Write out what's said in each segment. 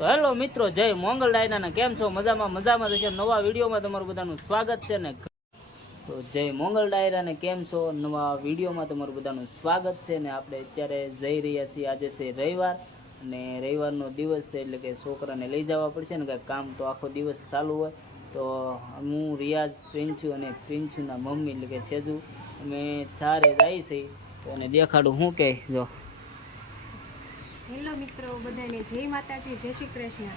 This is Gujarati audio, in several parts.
તો હેલો મિત્રો, જય મોંગલ ડાયરાના કેમ છો? મજામાં જશે. નવા વિડીયોમાં તમારું બધાનું સ્વાગત છે ને. તો જય મોંગલ ડાયરાને કેમ છો? નવા વિડીયોમાં તમારું બધાનું સ્વાગત છે ને. આપણે અત્યારે જઈ રહ્યા છીએ. આજે છે રવિવાર અને રવિવારનો દિવસ છે એટલે કે છોકરાને લઈ જવા પડશે ને, કાંઈક કામ તો આખો દિવસ ચાલુ હોય. તો હું રિયાઝ, પ્રિન્ચુ અને પ્રિન્ચુના મમ્મી એટલે કે સેજુ અમે સારે જાય છે. તો એને દેખાડું હું કે જો. હેલો મિત્રો, બધાને જય માતાજી, જય શ્રી કૃષ્ણ.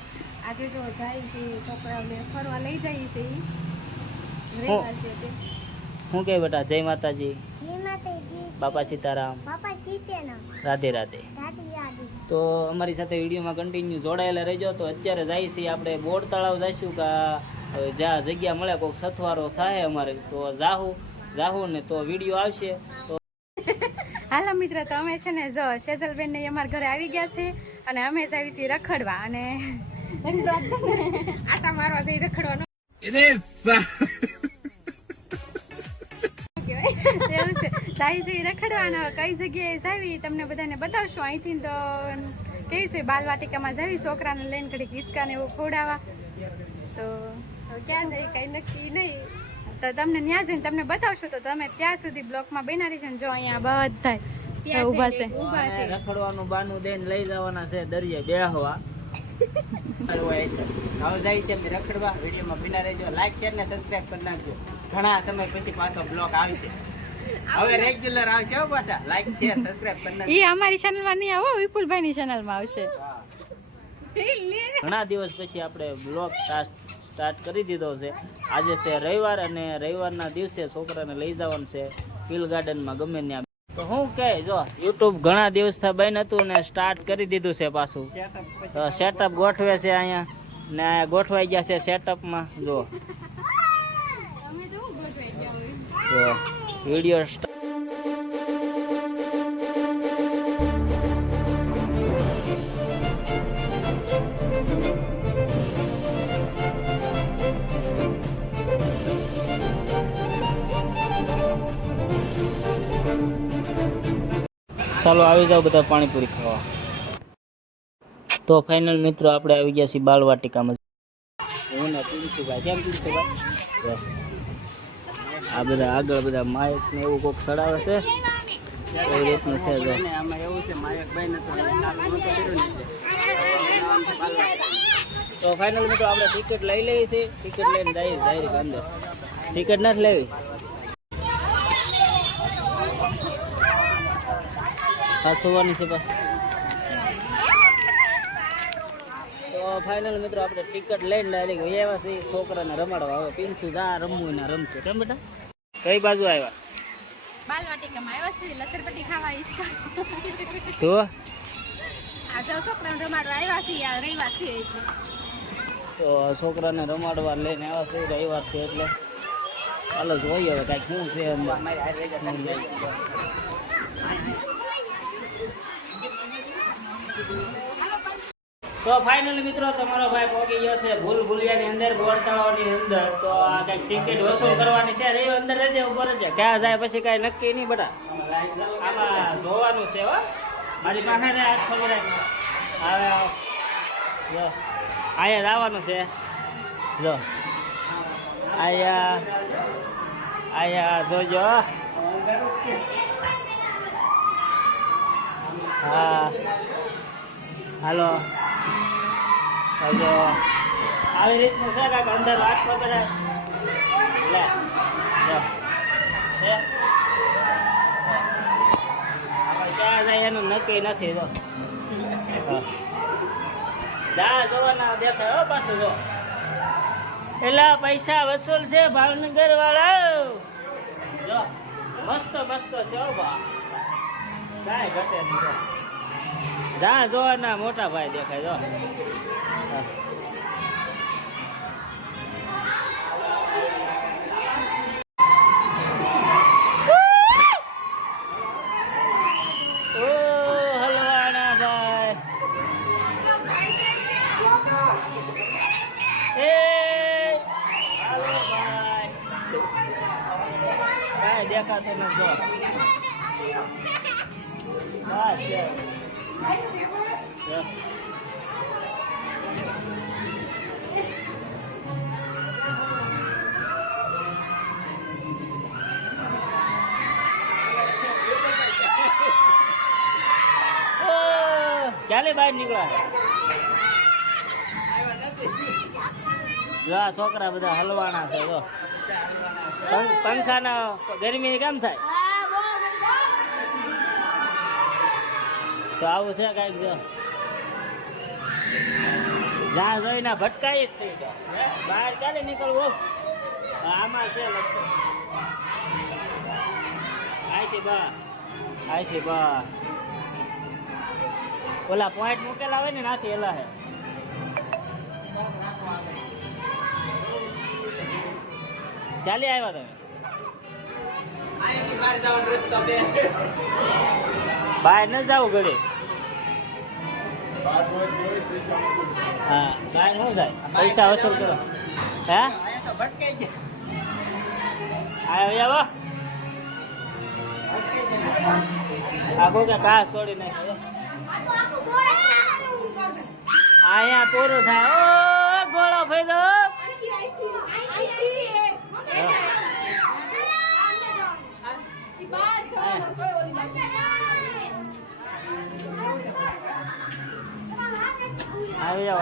આજે જો જાય છે છોકરાઓને ફરવા લઈ જાય છે. હું કે બેટા? જય માતાજી. બાપા સીતારામ. રાધે રાધે. તો અમારી સાથે વિડીયોમાં કન્ટિન્યુ જોડાયેલા રહેજો. તો અત્યારે જાય છે આપણે બોર તળાવ જઈશું કે જ્યાં જગ્યા મળે કોઈક સથવારો થાય અમારે તો જાહું ને તો વિડીયો આવશે. તો હાલો મિત્ર, તો અમે છે ને જો સેજલબેન ને અમારા ઘરે આવી ગયા છે અને અમે જ આવી છીએ રખડવા અને આટા મારવા જઈ રખડવાનો એવું છે. તાઈ જઈ રખડવાના કઈ જગ્યાએ જાવી તમને બધાને બતાવશું. અહીંથી તો કેવી છે બાલવાટિકામાં જાવી છોકરાને લઈને ઘડીક હિસકા ને એવું ખવડાવવા. તો ક્યાં જઈ કઈ નક્કી નહીં, તો તમને ત્યાં જઈને તમને બતાવશું. તો તમે ત્યાં સુધી બ્લોકમાં બના રહેજો ને. જો અહીંયા બધા ઊભા છે રખડવાનું બાનું દઈને લઈ જવાના છે દરિયે બેહવા. હવે જાય છે રખડવા. વિડીયોમાં બના રહેજો, લાઈક શેર ને સબસ્ક્રાઇબ કરી નાખજો. ઘણા સમય પછી પાછો બ્લોગ આવશે. હવે રેગ્યુલર આવશે હો પાછા. લાઈક શેર સબસ્ક્રાઇબ કરી નાખજો. ઈ અમારી ચેનલમાં નહીં આવો, વિપુલભાઈ ની ચેનલમાં આવશે. ઘણા દિવસ પછી આપણે બ્લોગ સ્ટાર્ટ કરી દીધો છે. આજે છે રવિવાર અને રવિવારના દિવસે છોકરાને લઈ જવાનું છે હિલ ગાર્ડનમાં ગમે ત્યાં. તો હું કહે જો યુટ્યુબ ઘણા દિવસથી બંધ હતું ને સ્ટાર્ટ કરી દીધું છે પાછું. સેટઅપ ગોઠવે છે અહીંયા ને ગોઠવાઈ ગયા છે સેટઅપમાં. જો વિડીયો ચાલો આવી જાઓ બધા પાણીપુરી ખાવા. તો ફાઇનલ મિત્રો આપણે આવી ગયા છીએ બાલવાટિકામાં. હું ને પિન્ટુભાઈ. કેમ પિન્ટુભાઈ? આ બધા આગળ બધા માયક ને એવું કોક ચડાવે છે એવી રીતનું છે. જો આમાં એવું છે માયકભાઈ ને તો ફાઇનલ મિત્રો આપણે ટિકિટ લઈ લઈએ છીએ. ટિકિટ લઈને જઈએ ડાયરેક્ટ અંદર. ટિકિટ નથી લેવી. આ સુવાની છે પાછી. તો ફાઇનલ મિત્રો આપણે ટિકિટ લઈને ડાયરેક્ટ આવ્યા છીએ છોકરાને રમાડવા. હવે પિન્ચુ જા રમવું ને રમશે. કેમ બેટા? કઈ બાજુ આવ્યા? બાલવાટિકામાં આવ્યા છે લસરપટ્ટી ખાવા. ઈસકા તો આ જો છોકરાને રમાડવા આવ્યા છે. યાર રવિવાર છે એટલે. તો છોકરાને રમાડવા લઈને આવ્યા છે રવિવાર છે એટલે. ચાલો જોઈએ હવે કાંઈક શું છે અંદર. તો ફાઇનલી મિત્રો તમારો ભાઈ પહોંચી ગયો છે ભૂલિયાની અંદર, બોર તળાવની અંદર. તો આ કઈક ટિકિટ વસૂલ કરવાની છે. એ અંદર રહેજે, ઉપર જ. ક્યાં જાય પછી કઈ નક્કી નહીં બેટા. આમાં જોવાનું છે હો. મારી પાસે ને હાથ ખબર હવે અહીંયા જવાનું છે. જો અહીંયા જોજો. હા હાલો જો આવી રીતનું છે કાંઈક અંદર વાત ખબર લે જો છે. ક્યાં જાય એનું નક્કી નથી. જો જા જોવાના દેખાય હો પાછું. જો એટલા પૈસા વસૂલ છે ભાવનગર વાળા. જો મસ્ત છે હો બા. કાંઈ ઘટે નહીં. જા જોવાના મોટા ભાઈ દેખાય. જો હલવાના ભાઈ. એ હાલો ભાઈ. કાંઈ દેખાતું નથી. બસ ક્યારે બહાર નીકળ્યા? જો આ છોકરા બધા હલવાના છે. જો પંખાના ગરમી કેમ થાય? તો આવું છે કાંઈક. જો જ્યાં જોઈને ભટકાઈ જ છે. બહાર ક્યારે નીકળવું? આમાં છે લગભગ. અહીંથી બા ઓલા પોઈન્ટ મૂકેલા હોય ને નાથી એલા હે. ચાલી આવ્યા તમે? બહાર ન જાવ ઘડી. હા બહાર શું થાય? પૈસા વસૂલ કરો. હે આવ્યા આ બહુ કે ઘાસ તોડી નાખ્યો. અહીંયા પૂરું થાય. ઓ ગોળો ફેદો. આવી જાવ.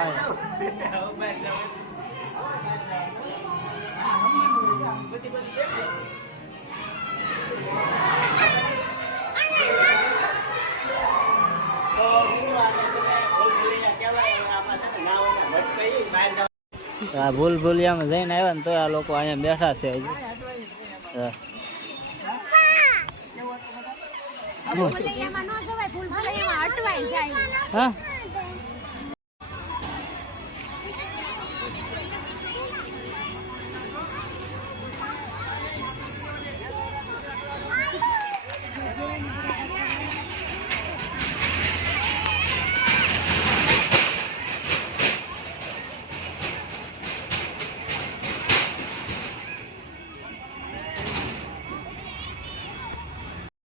આ ભૂલ ભૂલિયામાં જઈને આવ્યા ને તો આ લોકો અહીંયા બેઠા છે હજી. હા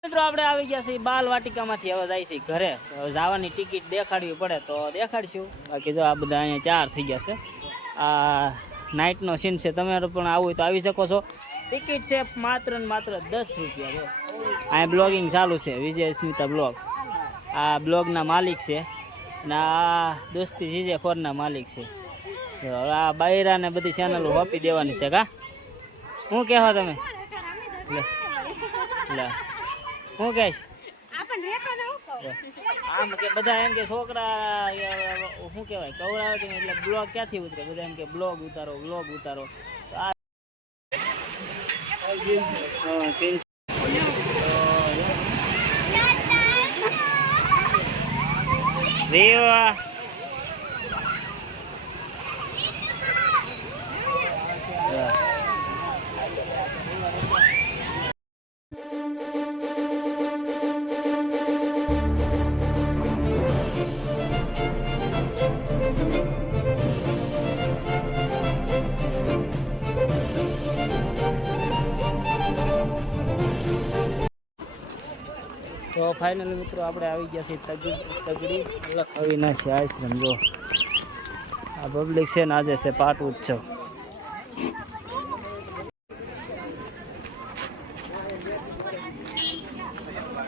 મિત્રો આપણે આવી ગયા છીએ બાલ વાટિકામાંથી. હવે જાય છે ઘરે. જવાની ટિકિટ દેખાડવી પડે તો દેખાડશું. બાકી જો આ બધા અહીંયા 4 થઈ ગયા છે. આ નાઇટનો સીન છે. તમે પણ આવવું હોય તો આવી શકો છો. ટિકિટ છે માત્ર ને માત્ર 10 રૂપિયા. જો અહીંયા બ્લોગિંગ ચાલુ છે. વિજય સ્મિતા બ્લોગ. આ બ્લોગના માલિક છે અને આ દોસ્તી GJ4ના માલિક છે. આ બાયરાને બધી ચેનલો આપી દેવાની છે. કા શું કહેવા તમે? લે શું કહીશ? આમ કે બધા એમ કે છોકરા શું કહેવાય કવરાવે કે એટલે બ્લોગ ક્યાંથી ઉતરે? બધા એમ કે બ્લોગ ઉતારો બ્લોગ ઉતારો. રેવા તો ફાઇનલી મિત્રો આપણે આવી ગયા છીએ તગડી લખ અવિનાશી આશ્રમ. જો આ પબ્લિક છે ને આજે છે પાટ ઉત્સવ.